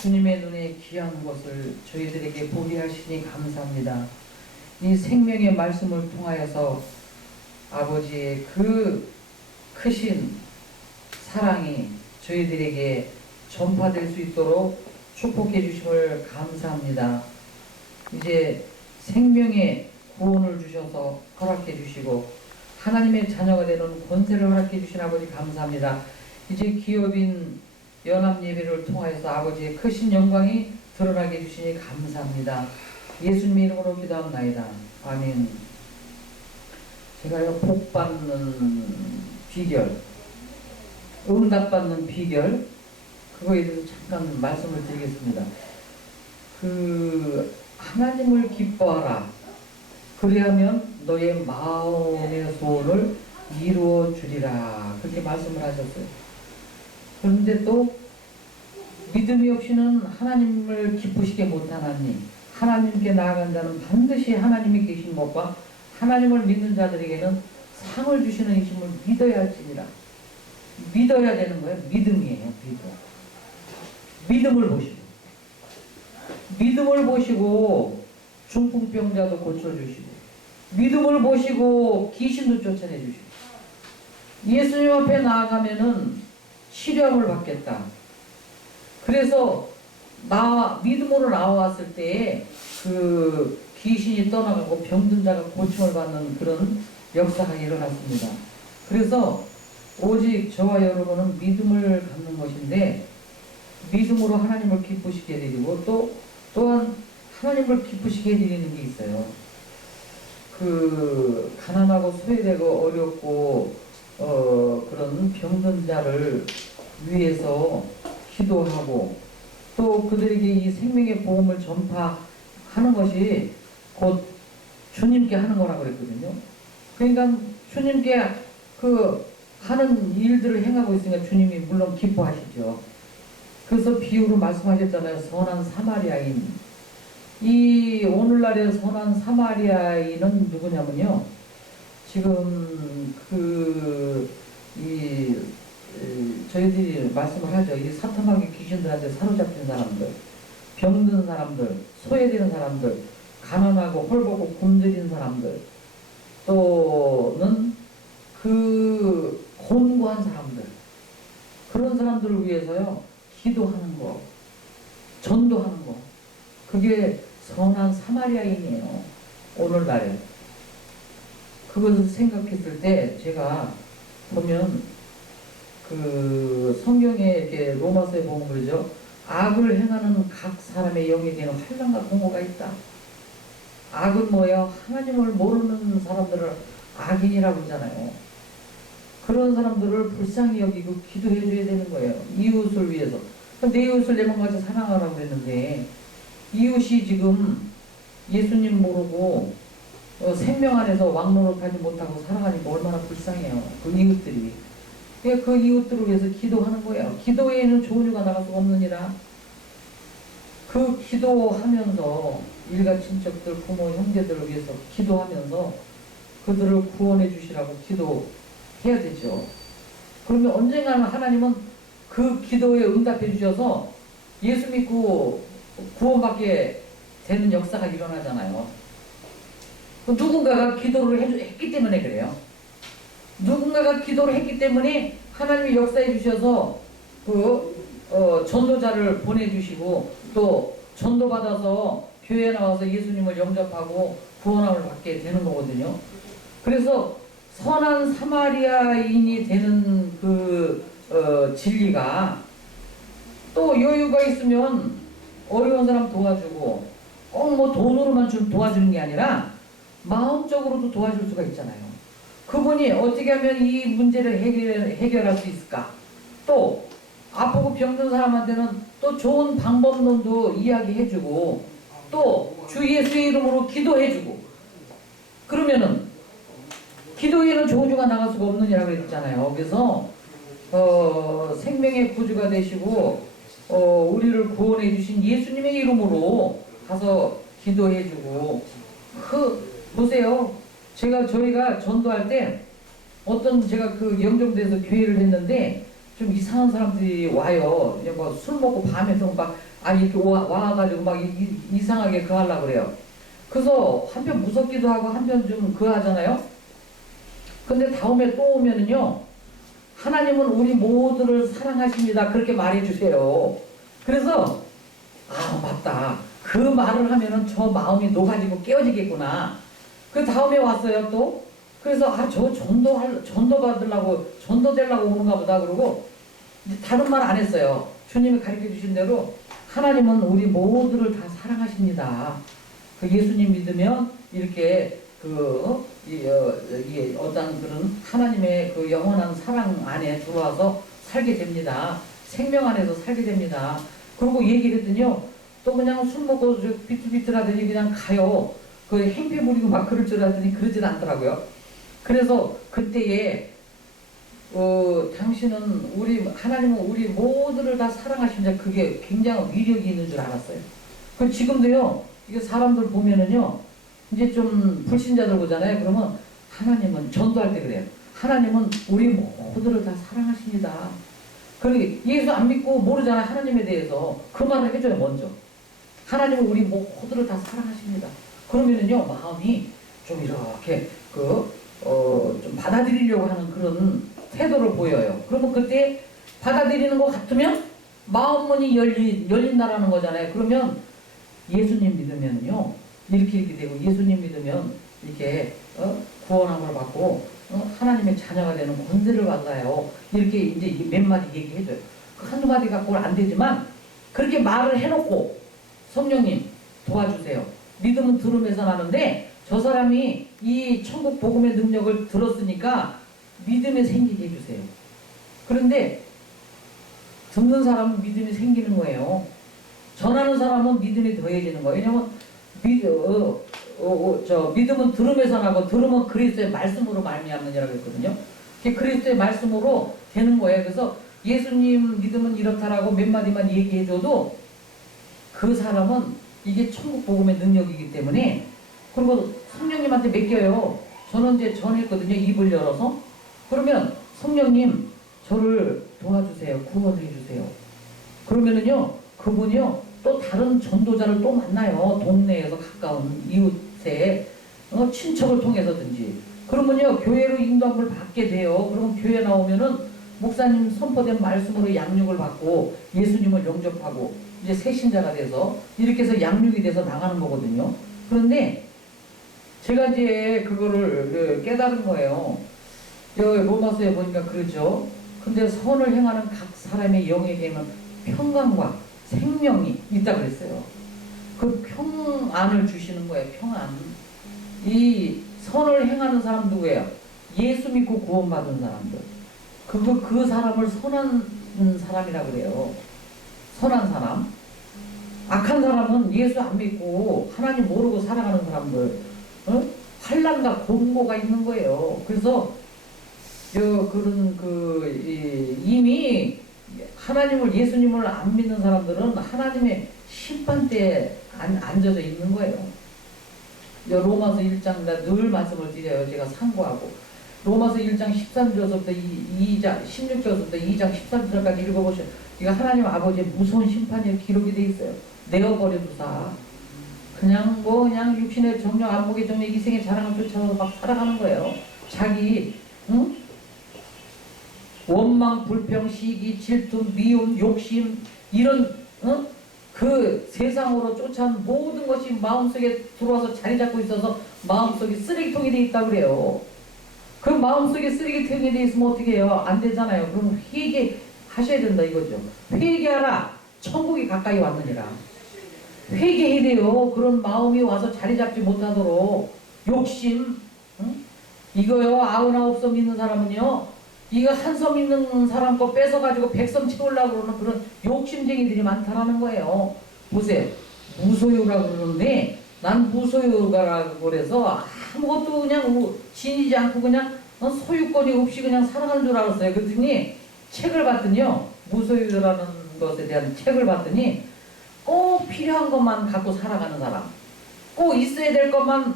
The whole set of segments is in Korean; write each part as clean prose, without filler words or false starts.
주님의 눈에 귀한 것을 저희들에게 보게 하시니 감사합니다. 이 생명의 말씀을 통하여서 아버지의 그 크신 사랑이 저희들에게 전파될 수 있도록 축복해 주심을 감사합니다. 이제 생명의 구원을 주셔서 허락해 주시고 하나님의 자녀가 되는 권세를 허락해 주신 아버지 감사합니다. 이제 기업인 연합예배를 통하여서 아버지의 크신 영광이 드러나게 해주시니 감사합니다. 예수님의 이름으로 기도합나이다. 아멘. 제가요, 복받는 비결, 응답받는 비결, 그거에 대해서 잠깐 말씀을 드리겠습니다. 하나님을 기뻐하라. 그리하면 너의 마음의 소원을 이루어 주리라. 그렇게 말씀을 하셨어요. 그런데 또 믿음이 없이는 하나님을 기쁘시게 못하나니 하나님께 나아간 자는 반드시 하나님이 계신 것과 하나님을 믿는 자들에게는 상을 주시는 이심을 믿어야 할지니라. 믿어야 되는 거예요. 믿음이에요. 믿음을 보시고 믿음을 보시고 중풍병자도 고쳐주시고 믿음을 보시고 귀신도 쫓아내주시고 예수님 앞에 나아가면은 치료함을 받겠다. 그래서 믿음으로 나왔을 때에 그 귀신이 떠나가고 병든 자가 고침을 받는 그런 역사가 일어났습니다. 그래서 오직 저와 여러분은 믿음을 갖는 것인데 믿음으로 하나님을 기쁘시게 해드리고 또한 하나님을 기쁘시게 해드리는 게 있어요. 가난하고 소외되고 어렵고 그런 병든 자를 위해서 기도하고 또 그들에게 이 생명의 복음을 전파하는 것이 곧 주님께 하는 거라고 그랬거든요. 그러니까 주님께 하는 일들을 행하고 있으니까 주님이 물론 기뻐하시죠. 그래서 비유로 말씀하셨잖아요. 선한 사마리아인. 이 오늘날의 선한 사마리아인은 누구냐면요. 지금 저희들이 말씀을 하죠. 이 사탄마귀 귀신들한테 사로잡힌 사람들, 병든 사람들, 소외되는 사람들, 가난하고 헐벗고 굶주린 사람들, 또는 곤고한 사람들, 그런 사람들을 위해서요 기도하는 거, 전도하는 거, 그게 선한 사마리아인이에요. 오늘날에. 그것을 생각했을 때 제가 보면 성경에 이렇게 로마서에 보면 그러죠. 악을 행하는 각 사람의 영에게는 환난과 공고가 있다. 악은 뭐예요? 하나님을 모르는 사람들을 악인이라고 그러잖아요. 그런 사람들을 불쌍히 여기고 기도해 줘야 되는 거예요. 이웃을 위해서. 내 이웃을 내 몸같이 사랑하라고 그랬는데 이웃이 지금 예수님 모르고 생명 안에서 왕노릇하지 못하고 살아가니까 얼마나 불쌍해요. 그 이웃들이. 그 이웃들을 위해서 기도하는 거예요. 기도에는 조류가 나갈 수가 없느니라. 그 기도하면서 일가 친척들, 부모, 형제들을 위해서 기도하면서 그들을 구원해 주시라고 기도해야 되죠. 그러면 언젠가는 하나님은 그 기도에 응답해 주셔서 예수 믿고 구원받게 되는 역사가 일어나잖아요. 누군가가 기도를 했기 때문에 그래요. 누군가가 기도를 했기 때문에 하나님이 역사해 주셔서 전도자를 보내주시고 또 전도받아서 교회에 나와서 예수님을 영접하고 구원함을 받게 되는 거거든요. 그래서 선한 사마리아인이 되는 진리가 또 여유가 있으면 어려운 사람 도와주고 꼭 뭐 돈으로만 좀 도와주는 게 아니라 마음적으로도 도와줄 수가 있잖아요. 그분이 어떻게 하면 이 문제를 해결할 수 있을까? 또 아프고 병든 사람한테는 또 좋은 방법론도 이야기해주고 또 주 예수의 이름으로 기도해주고 그러면은 기도에는 저주가 나갈 수가 없느냐고 그랬잖아요. 그래서 생명의 구주가 되시고 우리를 구원해 주신 예수님의 이름으로 가서 기도해주고 보세요. 저희가 전도할 때 제가 영종도에서 교회를 했는데 좀 이상한 사람들이 와요. 이제 뭐 술 먹고 밤에서 막, 이렇게 와가지고 막 이상하게 그 하려고 그래요. 그래서 한편 무섭기도 하고 한편 좀 그 하잖아요. 근데 다음에 또 오면은요, 하나님은 우리 모두를 사랑하십니다. 그렇게 말해주세요. 그래서, 맞다. 그 말을 하면은 저 마음이 녹아지고 깨어지겠구나. 그 다음에 왔어요, 또. 그래서, 저 전도 받으려고, 전도 되려고 오는가 보다. 그러고, 다른 말 안 했어요. 주님이 가르쳐 주신 대로, 하나님은 우리 모두를 다 사랑하십니다. 그 예수님 믿으면, 이렇게, 어떤 그런 하나님의 그 영원한 사랑 안에 들어와서 살게 됩니다. 생명 안에서 살게 됩니다. 그리고 얘기를 했더니요, 또 그냥 술 먹고 비틀비틀하더니 그냥 가요. 그 행패 부리고 막 그럴 줄 알았더니 그러진 않더라고요. 그래서 그때에 당신은 하나님은 우리 모두를 다 사랑하십니다. 그게 굉장히 위력이 있는 줄 알았어요. 그 지금도요, 이게 사람들 보면은요, 이제 좀 불신자들 보잖아요. 그러면 하나님은 전도할 때 그래요. 하나님은 우리 모두를 다 사랑하십니다. 그러니 예수 안 믿고 모르잖아요. 하나님에 대해서. 그 말을 해줘요, 먼저. 하나님은 우리 모두를 다 사랑하십니다. 그러면은요, 마음이 좀 이렇게 좀 받아들이려고 하는 그런 태도를 보여요. 그러면 그때 받아들이는 것 같으면 마음문이 열린다라는 거잖아요. 그러면 예수님 믿으면요, 이렇게 되고, 예수님 믿으면 이렇게 구원함을 받고 하나님의 자녀가 되는 권세를 받아요. 이렇게 이제 몇 마디 얘기해줘요. 한두 마디 갖고는 안 되지만 그렇게 말을 해놓고, 성령님 도와주세요. 믿음은 들음에서 나는데 저 사람이 이 천국 복음의 능력을 들었으니까 믿음이 생기게 해주세요. 그런데 듣는 사람은 믿음이 생기는 거예요. 전하는 사람은 믿음이 더해지는 거예요. 왜냐면 믿음은 들음에서 나고 들음은 그리스도의 말씀으로 말미암느니라고 했거든요. 그리스도의 말씀으로 되는 거예요. 그래서 예수님 믿음은 이렇다라고 몇 마디만 얘기해줘도 그 사람은 이게 천국 복음의 능력이기 때문에, 그리고 성령님한테 맡겨요. 저는 이제 전했거든요. 입을 열어서. 그러면 성령님 저를 도와주세요. 구원해 주세요. 그러면은요, 그분이요 또 다른 전도자를 또 만나요. 동네에서 가까운 이웃에 친척을 통해서든지. 그러면요, 교회로 인도함을 받게 돼요. 그러면 교회 나오면은 목사님 선포된 말씀으로 양육을 받고 예수님을 영접하고 이제 새신자가 돼서 이렇게 해서 양육이 돼서 나가는 거거든요. 그런데 제가 이제 그거를 깨달은 거예요. 여기 로마서에 보니까 그러죠. 근데 선을 행하는 각 사람의 영에게는 평강과 생명이 있다 그랬어요. 그 평안을 주시는 거예요. 평안. 이 선을 행하는 사람 누구예요? 예수 믿고 구원받은 사람들. 그 사람을 선한 사람이라고 그래요. 선한 사람. 악한 사람은 예수 안 믿고 하나님 모르고 살아가는 사람들. 환난과 공고가 있는 거예요. 그래서 이미 하나님을, 예수님을 안 믿는 사람들은 하나님의 심판대에 앉아져 있는 거예요. 로마서 1장 늘 말씀을 드려요. 제가 상고하고. 로마서 1장 13절부터 16절부터 2장 13절까지 읽어보시면 이거 하나님 아버지의 무서운 심판이 기록이 돼 있어요. 내어버려두사 그냥 육신의 정력, 안목의 정력, 이생의 자랑을 쫓아서 막 살아가는 거예요. 자기 원망, 불평, 시기, 질투, 미움, 욕심, 이런 그 세상으로 쫓아온 모든 것이 마음속에 들어와서 자리 잡고 있어서 마음속에 쓰레기통이 돼 있다고 그래요. 그 마음속에 쓰레기통이 돼 있으면 어떻게 해요? 안 되잖아요. 그럼 회개하셔야 된다 이거죠. 회개하라. 천국이 가까이 왔느니라. 회개해야 돼요. 그런 마음이 와서 자리 잡지 못하도록. 욕심, 이거요, 99섬 있는 사람은요, 이거 한 섬 있는 사람 거 뺏어가지고 100섬 채우려고 그러는 그런 욕심쟁이들이 많다라는 거예요. 보세요. 무소유라고 그러는데, 난 무소유라고 그래서 아무것도 그냥 지니지 않고 그냥 소유권이 없이 그냥 살아가는 줄 알았어요. 그랬더니 책을 봤더니요, 무소유라는 것에 대한 책을 봤더니 꼭 필요한 것만 갖고 살아가는 사람, 꼭 있어야 될 것만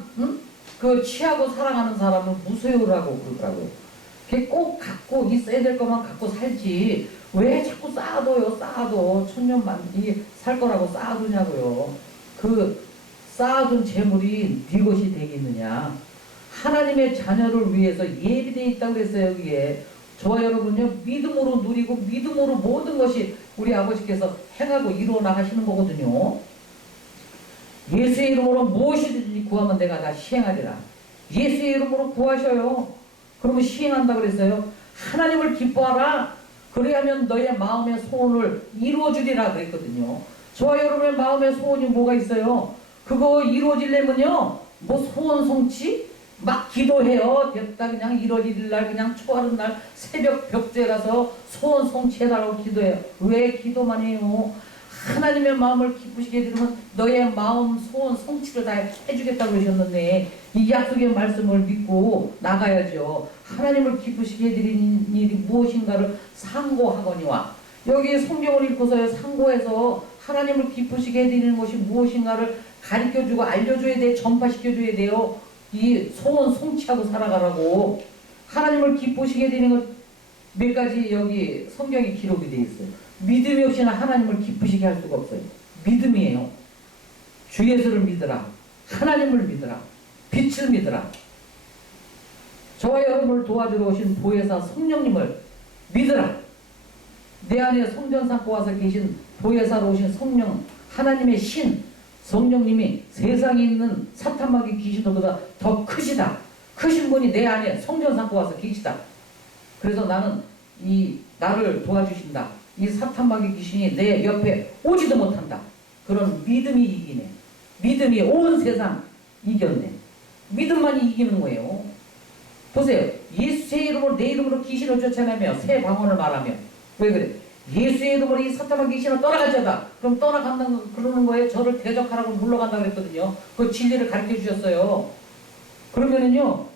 취하고 살아가는 사람은 무소유라고 그러더라고요. 꼭 갖고 있어야 될 것만 갖고 살지 왜 자꾸 쌓아둬요. 쌓아둬. 천년만 이게 살 거라고 쌓아두냐고요. 그 쌓아둔 재물이 네 것이 되겠느냐. 하나님의 자녀를 위해서 예비되어 있다고 그랬어요. 여기에 저와 여러분요 믿음으로 누리고 믿음으로 모든 것이 우리 아버지께서 행하고 이루어 나가시는 거거든요. 예수의 이름으로 무엇이든지 구하면 내가 다 시행하리라. 예수의 이름으로 구하셔요. 그러면 시행한다 그랬어요. 하나님을 기뻐하라. 그래야면 너의 마음의 소원을 이루어주리라 그랬거든요. 저와 여러분의 마음의 소원이 뭐가 있어요? 그거 이루어지려면요 뭐 소원 성취? 막 기도해요. 됐다 그냥 1월 1일 날 그냥 초하는 날 새벽 벽주에 가서 소원 성취해달라고 기도해요. 왜 기도만 해요? 하나님의 마음을 기쁘시게 해드리면 너의 마음 소원 성취를 다 해주겠다고 그러셨는데 이 약속의 말씀을 믿고 나가야죠. 하나님을 기쁘시게 해드리는 일이 무엇인가를 상고하거니와 여기 성경을 읽고서요 상고해서 하나님을 기쁘시게 해드리는 것이 무엇인가를 가르쳐주고 알려줘야 돼. 전파시켜줘야 돼요. 이 소원 성취하고 살아가라고. 하나님을 기쁘시게 해드리는 것 몇 가지 여기 성경에 기록이 되어 있어요. 믿음이 없이는 하나님을 기쁘시게 할 수가 없어요. 믿음이에요. 주 예수를 믿으라. 하나님을 믿으라. 빛을 믿으라. 저와 여러분을 도와주러 오신 보혜사 성령님을 믿으라. 내 안에 성전 삼고 와서 계신 보혜사로 오신 성령 하나님의 신 성령님이 세상에 있는 사탄마귀 귀신들보다 더 크시다. 크신 분이 내 안에 성전 삼고 와서 계시다. 그래서 나는 나를 도와주신다. 이 사탄마귀 귀신이 내 옆에 오지도 못한다. 그런 믿음이 이기네. 믿음이 온 세상 이겼네. 믿음만이 이기는 거예요. 보세요. 예수의 이름으로 내 이름으로 귀신을 쫓아내며 새 방언을 말하며 왜 그래? 예수의 이름으로 이 사탄마귀 귀신을 떠나가자다. 그럼 떠나간다는 그러는 거예요. 저를 대적하라고 물러간다 그랬거든요. 그 진리를 가르쳐 주셨어요. 그러면은요,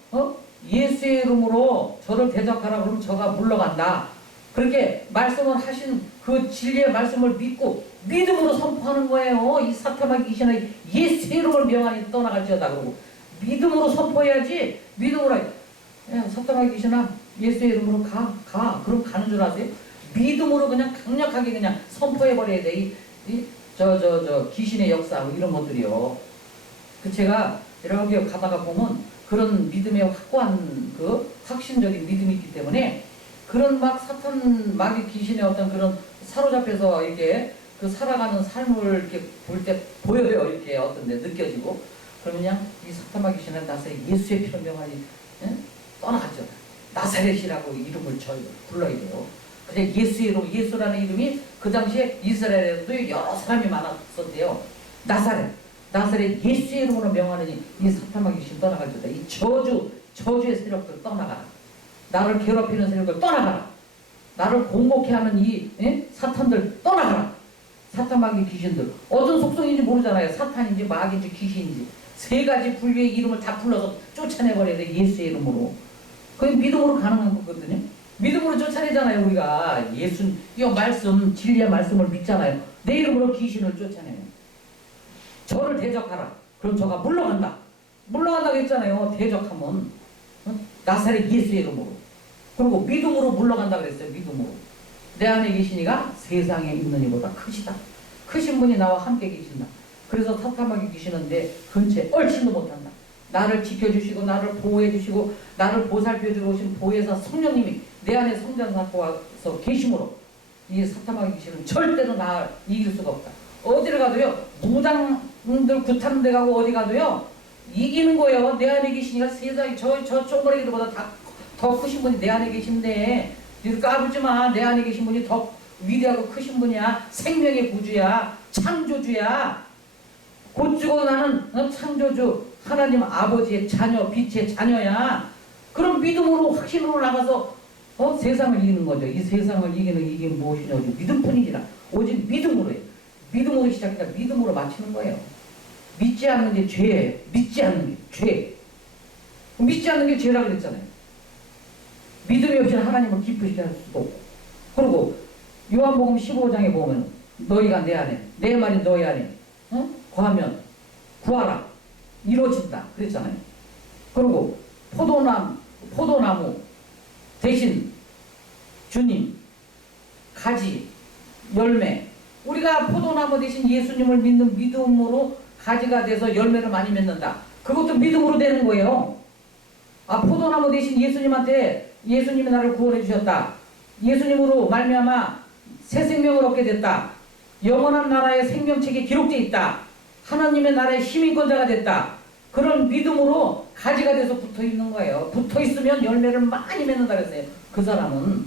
예수의 이름으로 저를 대적하라 그러면 저가 물러간다. 그렇게 말씀을 하신 그 진리의 말씀을 믿고 믿음으로 선포하는 거예요. 이 사탄마귀 귀신을 예수의 이름을 명하니 떠나갈지어다 그러고 믿음으로 선포해야지. 믿음으로 사탄마귀 귀신아 예수의 이름으로 가. 그럼 가는 줄 아세요? 믿음으로 그냥 강력하게 그냥 선포해버려야 돼. 귀신의 역사 이런 것들이요. 제가 이렇게 가다가 보면 그런 믿음의 확고한 그 확신적인 믿음이 있기 때문에 그런 막 사탄 마귀 귀신의 어떤 그런 사로잡혀서 이렇게 그 살아가는 삶을 이렇게 볼 때 보여요. 이렇게 어떤 데 느껴지고 그러면 그냥 이 사탄 마귀 귀신은 나사렛 예수의 피로 명하니 떠나갔죠. 나사렛이라고 이름을 불러야 돼요. 근데 예수의 이름, 예수라는 이름이 그 당시에 이스라엘에도 여러 사람이 많았었대요. 나사렛 예수의 이름으로 명하느니 이 사탄마귀 귀신 떠나갈지어다. 이 저주의 세력들 떠나가라. 나를 괴롭히는 세력들 떠나가라. 나를 공격해 하는 이 사탄들 떠나가라. 사탄마귀 귀신들 어떤 속성인지 모르잖아요. 사탄인지 마귀인지 귀신인지 세 가지 분류의 이름을 다 불러서 쫓아내버려야 돼. 예수의 이름으로. 그게 믿음으로 가능한 거거든요. 믿음으로 쫓아내잖아요. 우리가 예수 이 말씀 진리의 말씀을 믿잖아요. 내 이름으로 귀신을 쫓아내요. 저를 대적하라. 그럼 저가 물러간다고 했잖아요. 대적하면 나사렛 예수의 이름으로. 그리고 믿음으로 물러간다고 그랬어요. 믿음으로. 내 안에 계시니가 세상에 있는 이보다 크시다. 크신 분이 나와 함께 계신다. 그래서 사탄마귀 귀신은 내 근처에 얼씬도 못한다. 나를 지켜주시고 나를 보호해주시고 나를 보살펴주고 오신 보혜사 성령님이 내 안에 성전 갖고 와서 계심으로 이 사탄마귀 귀신은 절대로 나를 이길 수가 없다. 어디를 가도요. 무당들 구타는 가고 어디 가도요. 이기는 거예요. 내 안에 계시니까 세상에 저 쪼그레기들보다 더 크신 분이 내 안에 계신데 니들 까불지 마. 내 안에 계신 분이 더 위대하고 크신 분이야. 생명의 구주야. 창조주야. 곧 죽어 나는 창조주 하나님 아버지의 자녀 빛의 자녀야. 그럼 믿음으로 확신으로 나가서 세상을 이기는 거죠. 이 세상을 이기는 이게 무엇이냐. 오직 믿음뿐이니라. 오직 믿음으로 해요. 믿음으로 시작해서 믿음으로 마치는 거예요. 믿지 않는 게 죄예요. 믿지 않는 게 죄. 믿지 않는 게 죄라 그랬잖아요. 믿음이 없이는 하나님을 기쁘시게 할 수도 없고. 그리고 요한복음 15장에 보면 너희가 내 안에 내 말이 너희 안에 구하면 구하라. 이루어진다. 그랬잖아요. 그리고 포도나무 대신 주님, 가지, 열매. 우리가 포도나무 대신 예수님을 믿는 믿음으로 가지가 돼서 열매를 많이 맺는다. 그것도 믿음으로 되는 거예요. 아, 포도나무 대신 예수님한테 예수님이 나를 구원해 주셨다. 예수님으로 말미암아 새 생명을 얻게 됐다. 영원한 나라의 생명책에 기록되어 있다. 하나님의 나라의 시민권자가 됐다. 그런 믿음으로 가지가 돼서 붙어 있는 거예요. 붙어 있으면 열매를 많이 맺는다 그랬어요. 그 사람은.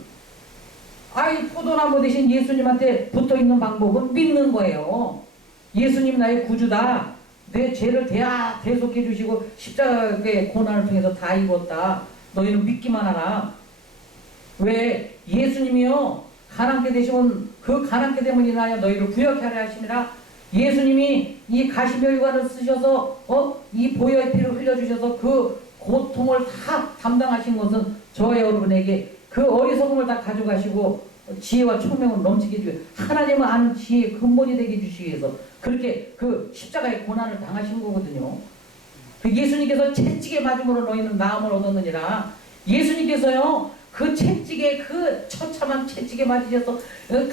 아이, 포도나무 대신 예수님한테 붙어 있는 방법은 믿는 거예요. 예수님 나의 구주다. 내 죄를 대속해 주시고 십자가의 고난을 통해서 다 입었다. 너희는 믿기만 하라. 왜? 예수님이요, 가난케 되시면 그 가난케 됨을 인하여 너희를 부욕케 하려 하심이라. 예수님이 이 가시멸관을 쓰셔서 이 보혈의 피를 흘려주셔서 그 고통을 다 담당하신 것은 저와 여러분에게 그 어리석음을 다 가져가시고 지혜와 총명을 넘치게 해주고 하나님을 아는 지혜의 근본이 되게 해주시기 위해서 그렇게 그 십자가의 고난을 당하신 거거든요. 그 예수님께서 채찍에 맞음으로 너희는 나음을 얻었느니라. 예수님께서요, 그 채찍에, 그 처참한 채찍에 맞으셔서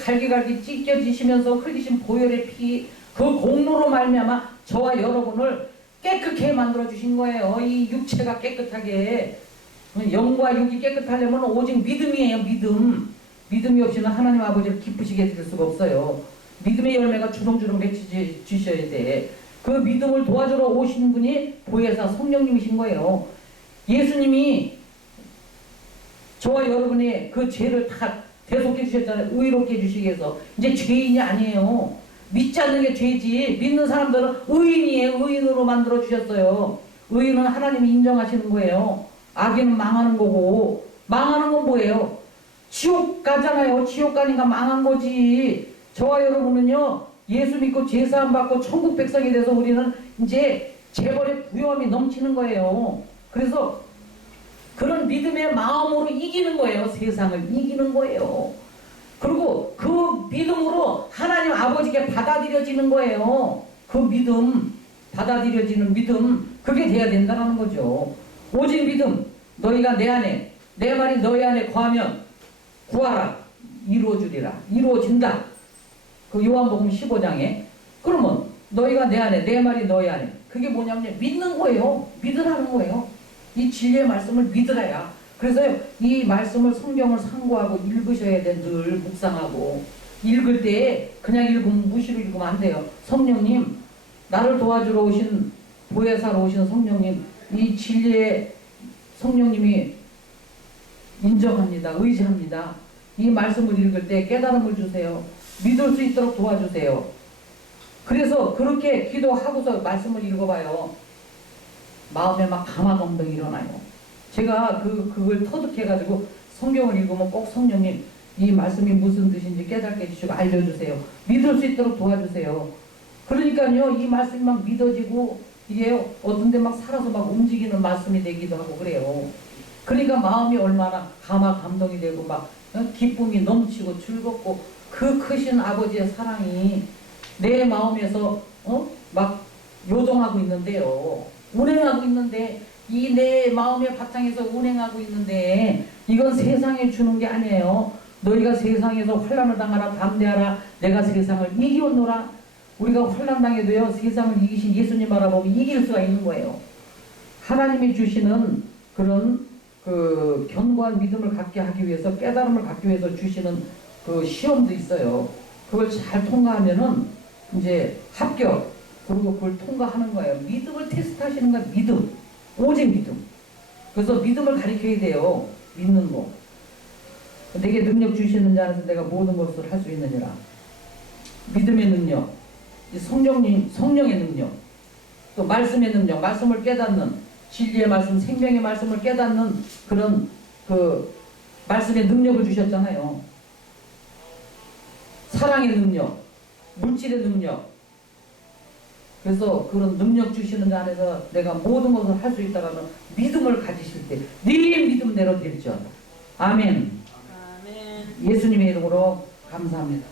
갈기갈기 찢겨지시면서 흘리신 보혈의 피, 그 공로로 말미암아 저와 여러분을 깨끗하게 만들어 주신 거예요. 이 육체가 깨끗하게. 영과 육이 깨끗하려면 오직 믿음이에요. 믿음이 없이는 하나님 아버지를 기쁘시게 될 수가 없어요. 믿음의 열매가 주렁주렁 맺혀주셔야 돼. 그 믿음을 도와주러 오신 분이 보혜사 성령님이신 거예요. 예수님이 저와 여러분의 그 죄를 다 대속해 주셨잖아요. 의롭게 해주시기 위해서. 이제 죄인이 아니에요. 믿지 않는 게 죄지. 믿는 사람들은 의인이에요. 의인으로 만들어 주셨어요. 의인은 하나님이 인정하시는 거예요. 악인은 망하는 거고. 망하는 건 뭐예요? 지옥 가잖아요. 지옥 가니까 망한 거지. 저와 여러분은요, 예수 믿고 제사함 받고 천국 백성이 돼서 우리는 이제 재벌의 부요함이 넘치는 거예요. 그래서 그런 믿음의 마음으로 이기는 거예요. 세상을 이기는 거예요. 그리고 그 믿음으로 하나님 아버지께 받아들여지는 거예요. 그 믿음, 받아들여지는 믿음, 그게 돼야 된다는 거죠. 오직 믿음, 너희가 내 안에, 내 말이 너희 안에 거하면 구하라, 이루어주리라. 이루어진다. 그 요한복음 15장에. 그러면 너희가 내 안에, 내 말이 너희 안에. 그게 뭐냐면 믿는 거예요. 믿으라는 거예요. 이 진리의 말씀을 믿으라야. 그래서 이 말씀을 성경을 상고하고 읽으셔야 돼. 늘 묵상하고. 읽을 때 그냥 읽으면 무시로 읽으면 안 돼요. 성령님, 나를 도와주러 오신 보혜사로 오신 성령님, 이 진리의 성령님이 인정합니다. 의지합니다. 이 말씀을 읽을 때 깨달음을 주세요. 믿을 수 있도록 도와주세요. 그래서 그렇게 기도하고서 말씀을 읽어봐요. 마음에 막 감화감동이 일어나요. 제가 그걸 터득해가지고 성경을 읽으면 꼭 성령님 이 말씀이 무슨 뜻인지 깨닫게 해주시고 알려주세요. 믿을 수 있도록 도와주세요. 그러니까요, 이 말씀이 막 믿어지고 이게 어떤 데 막 살아서 막 움직이는 말씀이 되기도 하고 그래요. 그러니까 마음이 얼마나 감화감동이 되고 막 기쁨이 넘치고 즐겁고 그 크신 아버지의 사랑이 내 마음에서 막 요동하고 있는데요. 운행하고 있는데 이 내 마음의 바탕에서 운행하고 있는데 이건 세상에 주는 게 아니에요. 너희가 세상에서 환난을 당하라 담대하라 내가 세상을 이기었노라. 우리가 환난 당해도요 세상을 이기신 예수님 바라보면 이길 수가 있는 거예요. 하나님이 주시는 그런 그 견고한 믿음을 갖게 하기 위해서 깨달음을 갖기 위해서 주시는 그 시험도 있어요. 그걸 잘 통과하면은 이제 합격. 그리고 그걸 통과하는 거예요. 믿음을 테스트하시는 거예요. 믿음. 오직 믿음. 그래서 믿음을 가르쳐야 돼요. 믿는 거. 내게 능력 주시는 자라서 내가 모든 것을 할 수 있느니라. 믿음의 능력. 성령의 능력. 또 말씀의 능력. 말씀을 깨닫는 진리의 말씀, 생명의 말씀을 깨닫는 그런 그 말씀의 능력을 주셨잖아요. 사랑의 능력. 물질의 능력. 그래서 그런 능력 주시는 자 안에서 내가 모든 것을 할 수 있다라는 믿음을 가지실 때 네 믿음대로 될지어다. 아멘. 예수님의 이름으로 감사합니다.